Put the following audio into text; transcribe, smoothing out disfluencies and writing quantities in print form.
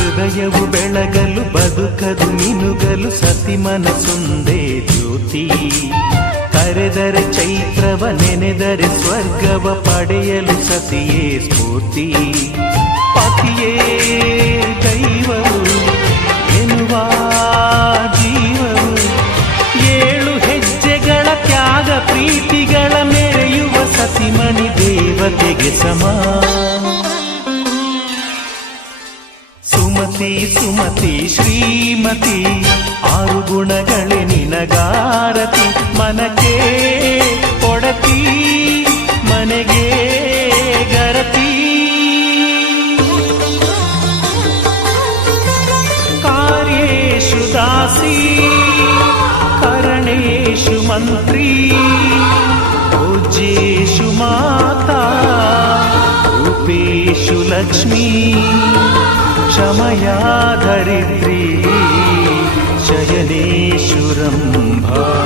ಹೃದಯವು ಬೆಳಗಲು ಬದುಕದು ಮಿನುಗಲು ಸತಿ ಮನಸೊಂದೇ ಜ್ಯೋತಿ. ಕರೆದರೆ ಚೈತ್ರವ ನೆನೆದರೆ ಸ್ವರ್ಗವ ಪಡೆಯಲು ಸತಿಯೇ ಸ್ಫೂರ್ತಿ. ಪತಿಯೇ ದೈವವು ಎನ್ನುವ ಜೀವವು, 7 ಹೆಜ್ಜೆಗಳ ತ್ಯಾಗ ಪ್ರೀತಿಗಳ ಮೆರೆಯುವ ಸತಿಮಣಿ ದೇವತೆಗೆ ಸಮ. ಸುಮತಿ ಸುಮತಿ ಶ್ರೀಮತಿ 6 ಗುಣಗಳೇ ನಿನಗಾರತಿ. ಮನಕ್ಕೆ ಕೊಡತಿ ಮನೆಗೆ ಗರತಿ. ಕಾರ್ಯೇಷು ದಾಸಿ ಕರಣೇಷು ಮಂತ್ರಿ. ಪೂಜ್ಯೇಷು ಮಾತಾ ರೂಪೇಷು ಲಕ್ಷ್ಮೀ. क्षमया धरित्री शयनेषु रम्भा.